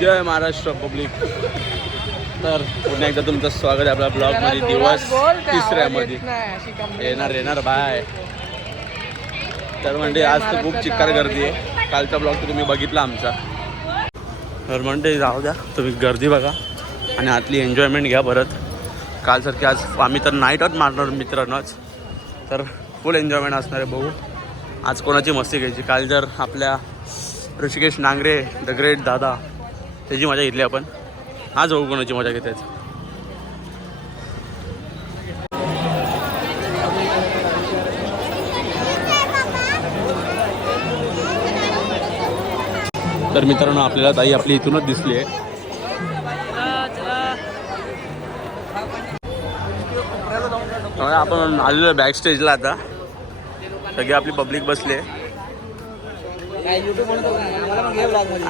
जय Maharashtra public. तर पुन्हा एकदा तुमचं स्वागत आहे आपल्या ब्लॉगमध्ये. दिवस तिसऱ्यामध्ये येणार बाय. तर म्हणजे आज तर खूप चिक्कार गर्दी आहे. कालचा ब्लॉग तर तुम्ही बघितला आमचा. तर म्हणजे जाऊ द्या, तुम्ही गर्दी बघा आणि आतली एन्जॉयमेंट घ्या परत. कालसारखी आज आम्ही तर नाईट आउट मारणार मित्रांनाच, तर फुल एन्जॉयमेंट असणार आहे. बघू आज कोणाची मस्ती घ्यायची. काल जर आपल्या ऋषिकेश नांगरे द ग्रेट दादा त्याची मजा घेतली आपण, आज बघू कोणाची मजा घेते. तर मित्रांनो आपल्याला ताई आपली इथूनच दिसली आहे. आपण आलेलो बॅक स्टेजला. आता सगळी आपली पब्लिक बसली आहे.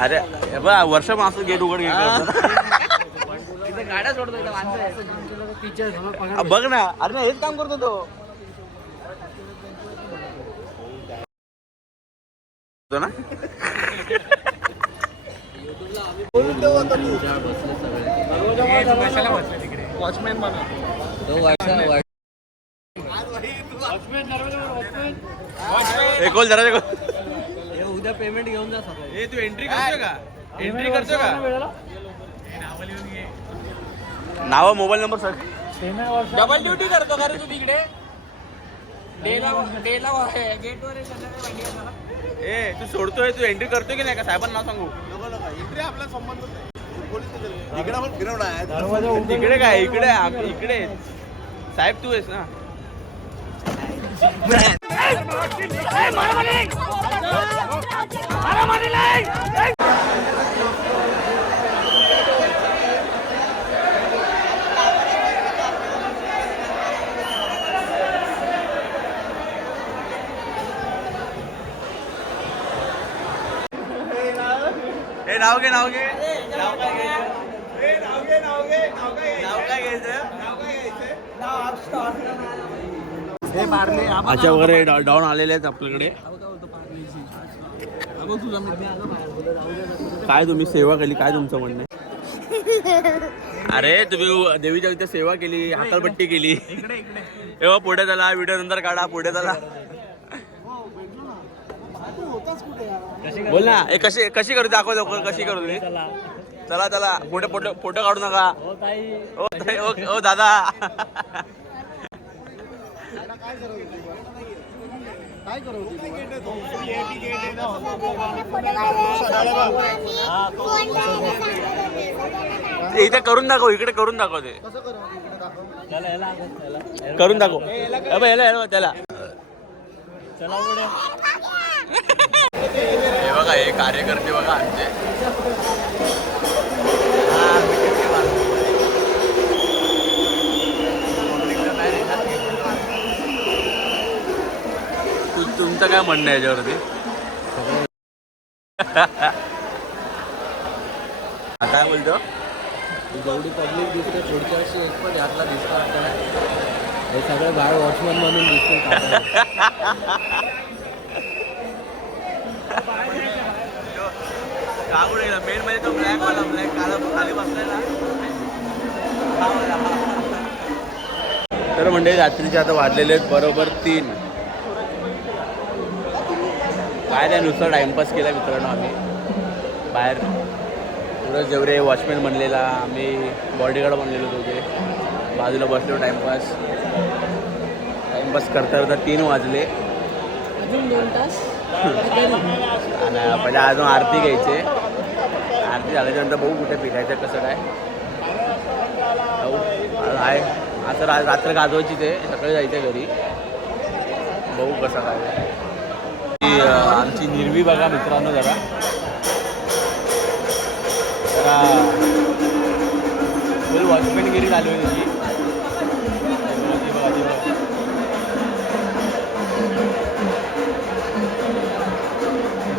अरे बा वर्ष मासून गेट उघड गाड्या सोडतो बघ ना. अरे ना हेच काम करतो तो ना. वॉचमॅन उद्या पेमेंट घेऊन जा. तू एंट्री करतो का? एंट्री करतो का? नाव mobile number sir. Double duty करतो का रे तू तिकडे? ए तू सोडतोय, तू एंट्री करतोय की नाही का? साहेबांना नाव सांगू. एंट्री आपला संबंध इकडे पण फिरवणार. तिकडे काय इकडे साहेब तू आहेस ना. नाव घे अच्छा वगैरे डाऊन आलेले आहेत आपल्याकडे. काय तुम्ही सेवा केली, काय तुमचं म्हणणं? अरे तुम्ही देवीच्या इथे सेवा केली, हाकलपट्टी केली. एव्हा पुढे चला, व्हिडिओ नंतर काढा. पुढे चला बोल ना. कशी करू दाखव कशी करू तुम्ही. चला फोटो काढू नका. ओ दादा इथे करून दाखव. इकडे करून दाखव. ते करून दाखव. त्याला हे बघा, हे कार्यकर्ते बघा आमचे. तुमचं काय म्हणणं आहे याच्यावरती? काय बोलतो? जेवढी पब्लिक दिसते पुढच्या वर्षी एक पण यातला दिसतो आपल्याला. हे सगळं बाहेर वॉचमॅन म्हणून दिसते. मेन म्हणजे तो ब्लॅक खाली बसलाय ना. तर म्हणजे रात्रीचे आता वाजलेले आहेत बरोबर 3. काय नाही, नुसतं टाइमपास केला मित्रांनो. आम्ही बाहेर पुढं जेवढे वॉचमॅन बनलेला, आम्ही बॉडीगार्ड बनलेलो होते. बाजूला बसलो टाइमपास करता 3 वाजले. अजून 2 तास आणि पहिले अजून आरती घ्यायचे. आरती झाल्याच्यानंतर बघू कुठे पिठायचं कसं काय आहे. असं रात्र गाजवायचीच आहे, सकाळी जायचं घरी. बघू कसं काय. आमची निर्वी बघा मित्रांनो. जरा फुल वॉचमॅनगिरी चालू आहे त्याची.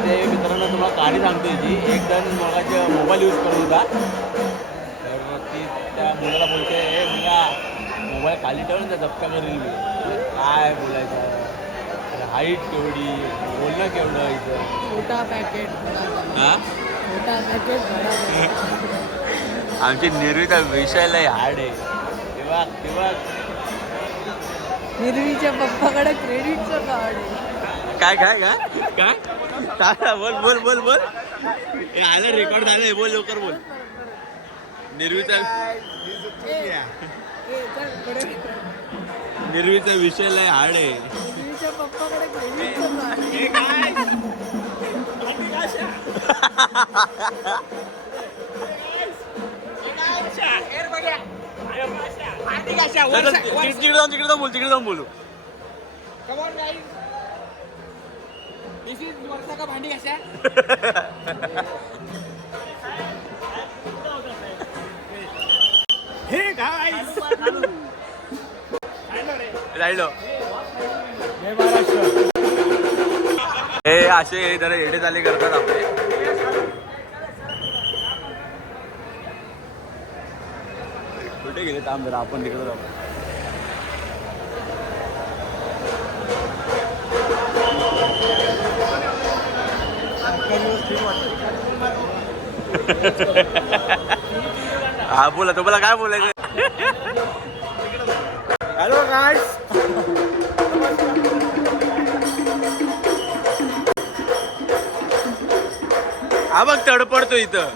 ते मित्रांनो तुम्हाला गाडी सांगतो याची. एक जण मगाचे मोबाईल यूज करत होता, तर मग ती त्या मुलाला बोलते, मुला मोबाईल खाली ठेवून त्या धक्का करेल मी. काय बोलायचं, हाईट केवढी, बोलणं केवढं इथं. छोटा पॅकेट. हां आमची निर्विता विषयाला हार्ड आहे तेव्हा तेव्हा निर्वीच्या पप्पाकडे क्रेडिटचं कार्ड आहे. काय काय काय काय काय बोल बोल बोल बोल हे आलं रेकॉर्ड झालंय बोल लवकर बोल निर्वीचा निर्वीचा विषयाला हार्ड आहे निर्वीच्या पप्पाकडे क्रेडिटचं कार्ड आहे. तिकडे जाऊन बोलू राहिलो हे असे जरा येडे चाले करतात आपले कुठे गेले थांब जरा आपण तिकडे जाऊ हा बोला तुम्हाला काय बोलायचं हॅलो गाईस हा बघ तडपडतो इथं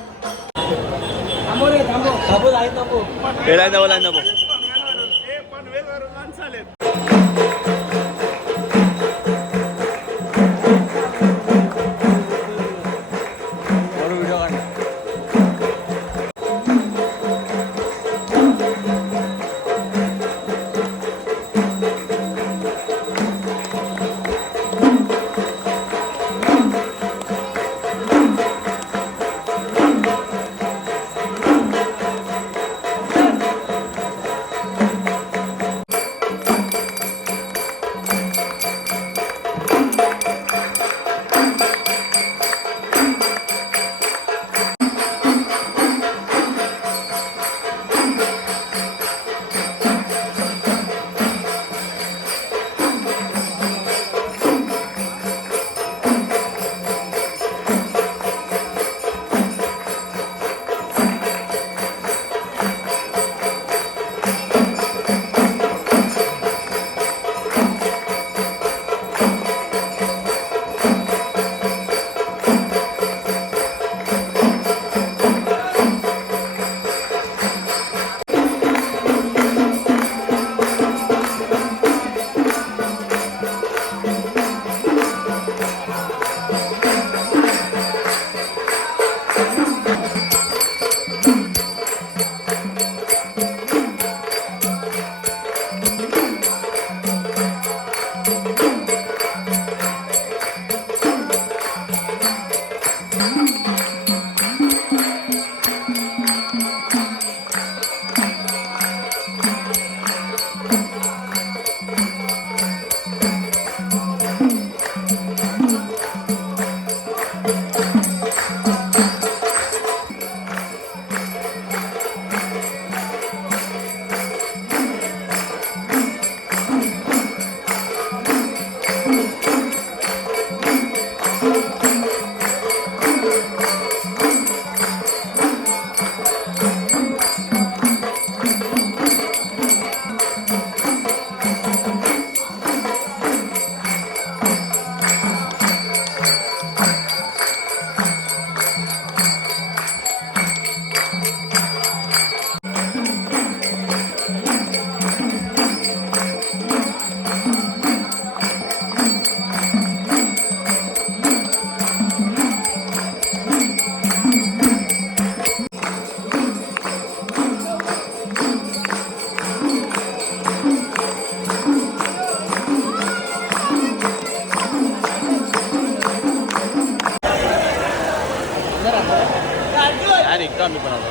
निघतो आम्ही पण आता.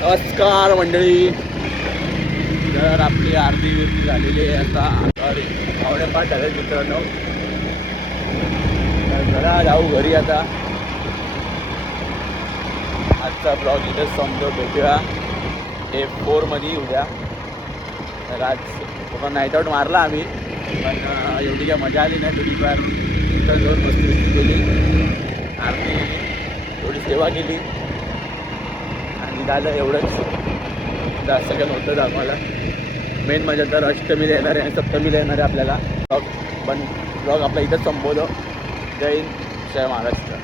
नमस्कार मंडळी, तर आपली आरती बिरती झालेली आहे आता. आवडेपाठ झाले मित्रांनो, तर जरा जाऊ घरी आता. आजचा ब्लॉग इथेच संपतो. भेटूया F4 मध्ये उद्या. तर आज पूर्ण नाईट आऊट मारला आम्ही, पण एवढी काय मजा आली नाही. 25 दर्शन घेऊन मस्त केली आरती थोडी सेवा केली आणि झालं एवढंच. जास्त काही नव्हतं आम्हाला. मेन म्हणजे तर अष्टमीला येणार आहे आणि सप्तमीला येणार आहे आपल्याला ब्लॉग. पण ब्लॉग आपला इथंच संपवलं. जय हिंद, जय महाराष्ट्र.